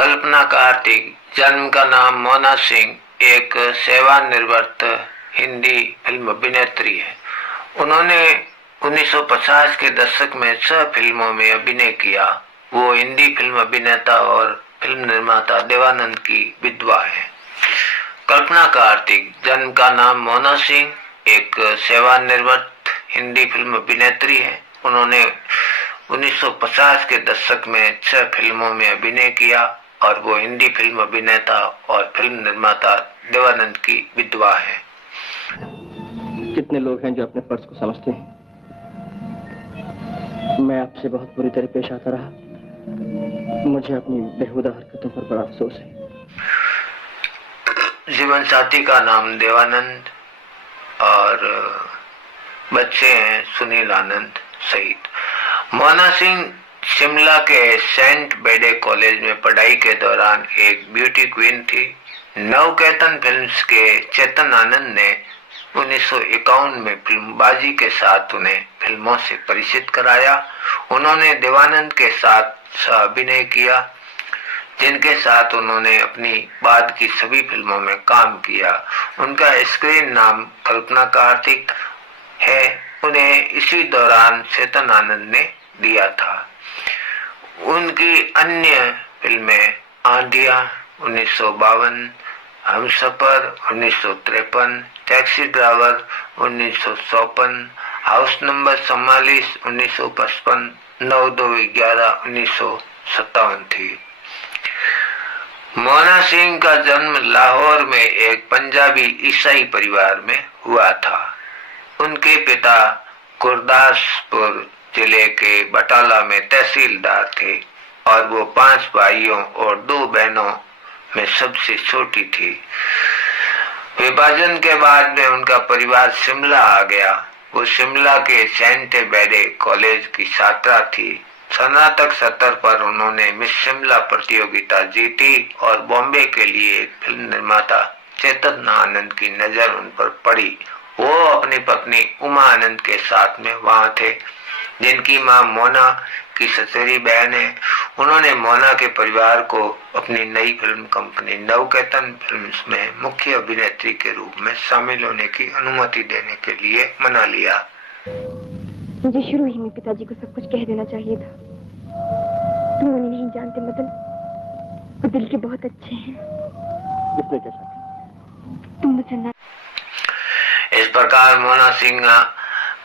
कल्पना कार्तिक, जन्म का नाम मोना सिंह, एक सेवानिवृत्त हिंदी फिल्म अभिनेत्री है। उन्होंने 1950 के दशक में 6 फिल्मों में अभिनय किया। वो हिंदी फिल्म अभिनेता और फिल्म निर्माता देवानंद की विधवा है। कल्पना कार्तिक, जन्म का नाम मोना सिंह, एक सेवानिवृत्त हिंदी फिल्म अभिनेत्री है। उन्होंने 1950 के दशक में 6 फिल्मों में अभिनय किया और वो हिंदी फिल्म अभिनेता और फिल्म निर्माता देवानंद की विधवा है। कितने लोग हैं जो अपने फर्ज को समझते हैं। मैं आपसे बहुत बुरी तरह पेश आता रहा। मुझे अपनी बेहुदा हरकतों पर बड़ा अफसोस है। जीवन साथी का नाम देवानंद और बच्चे हैं सुनील आनंद सहित। मोना सिंह शिमला के सेंट बेडे कॉलेज में पढ़ाई के दौरान एक ब्यूटी क्वीन थी। नवकेतन फिल्म्स के चेतन आनंद ने 1951 में फिल्मबाजी के साथ उन्हें फिल्मों से परिचित कराया। उन्होंने देवानंद के साथ सह अभिनय किया, जिनके साथ उन्होंने अपनी बाद की सभी फिल्मों में काम किया। उनका स्क्रीन नाम कल्पना कार्तिक है। उन्हें इसी दौरान चेतन आनंद ने दिया था। उनकी अन्य फिल्में आंधिया 1952, Humsafar 1953, taxi driver 1954, house number 44 1955, 9211 1957 थी। मोना सिंह का जन्म लाहौर में एक पंजाबी ईसाई परिवार में हुआ था। उनके पिता गुरदासपुर जिले के बटाला में तहसीलदार थे और वो 5 भाइयों और 2 बहनों में सबसे छोटी थी। विभाजन के बाद में उनका परिवार शिमला आ गया। वो शिमला के सेंट बेडे कॉलेज की छात्रा थी। स्नातक सत्र पर उन्होंने मिस शिमला प्रतियोगिता जीती और बॉम्बे के लिए एक फिल्म निर्माता चेतन आनंद की नजर उन पर पड़ी। वो अपनी पत्नी उमा आनंद के साथ में वहां थे, जिनकी मां मोना की ससुरी बहन है। उन्होंने मोना के परिवार को अपनी नई फिल्म कंपनी नवकेतन फिल्म्स में मुख्य अभिनेत्री के रूप में शामिल होने की अनुमति देने के लिए मना लिया। मुझे शुरू ही में पिताजी को सब कुछ कह देना चाहिए था। तुम उन्हें नहीं जानते मदन, वो दिल के बहुत अच्छे हैं। इसमें क्या शक? तुम मुझे ना। इस प्रकार मोना सिंह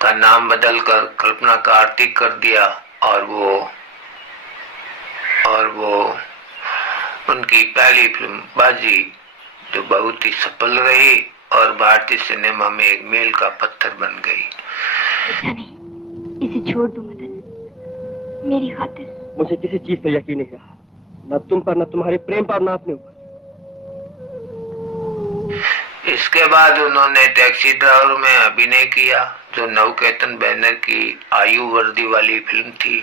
का नाम बदलकर कल्पना कार्तिक कर दिया और वो उनकी पहली फिल्म बाजी, जो बहुत ही सफल रही और भारतीय सिनेमा में एक मील का पत्थर बन गई। इसे छोड़ दो मदन, मेरी खातिर। मुझे किसी चीज पर यकीन नहीं रहा, न तुम पर, न तुम्हारे प्रेम पर, न अपने ऊपर। इसके बाद उन्होंने टैक्सी ड्राइवर में अभिनय किया, जो नवकेतन बैनर की आयु वर्दी वाली फिल्म थी।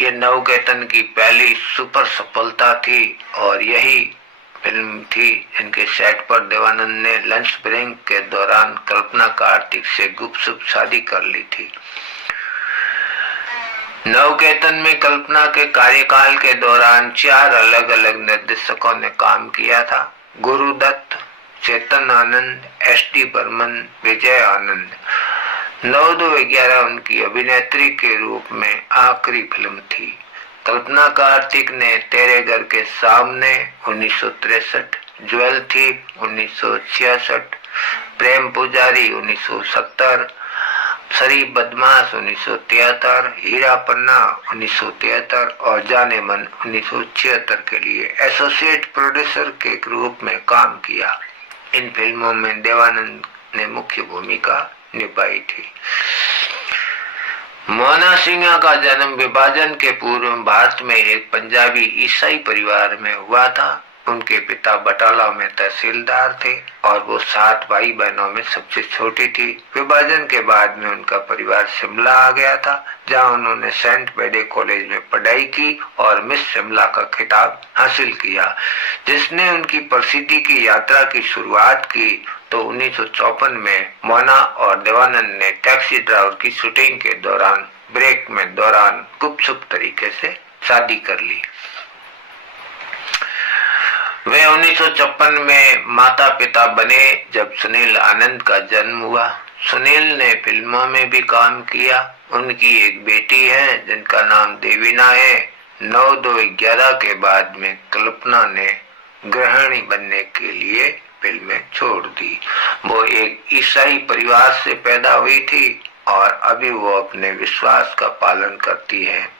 ये नवकेतन की पहली सुपर सफलता थी और यही फिल्म थी जिनके सेट पर देवानंद ने लंच ब्रेक के दौरान कल्पना कार्तिक से गुपचुप शादी कर ली थी। नवकेतन में कल्पना के कार्यकाल के दौरान 4 अलग अलग निर्देशकों ने काम किया था। गुरुदत्त, चेतन आनंद, एस.डी. बर्मन, विजय आनंद। 9211 उनकी अभिनेत्री के रूप में आखिरी फिल्म थी। कल्पना कार्तिक ने तेरे घर के सामने 1963, ज्वेल थी 1966, प्रेम पुजारी 1970, शरीफ बदमाश 1973, हीरा पन्ना 1973 और जाने मन 1976 के लिए एसोसिएट प्रोड्यूसर के रूप में काम किया। इन फिल्मों में देवानंद ने मुख्य भूमिका निभाई थी। मोना सिंह का जन्म विभाजन के पूर्व भारत में एक पंजाबी ईसाई परिवार में हुआ था। उनके पिता बटाला में तहसीलदार थे और वो 7 भाई बहनों में सबसे छोटी थी। विभाजन के बाद में उनका परिवार शिमला आ गया था, जहां उन्होंने सेंट बेडे कॉलेज में पढ़ाई की और मिस शिमला का खिताब हासिल किया, जिसने उनकी प्रसिद्धि की यात्रा की शुरुआत की। तो 1954 में मोना और देवानंद ने टैक्सी ड्राइवर की शूटिंग के दौरान गुपचुप तरीके से शादी कर ली। वे 1956 में माता पिता बने जब सुनील आनंद का जन्म हुआ। सुनील ने फिल्मों में भी काम किया। उनकी एक बेटी है जिनका नाम देवीना है। 9/2/11 के बाद में कल्पना ने गृहिणी बनने के लिए फिल्में छोड़ दी। वो एक ईसाई परिवार से पैदा हुई थी और अभी वो अपने विश्वास का पालन करती है।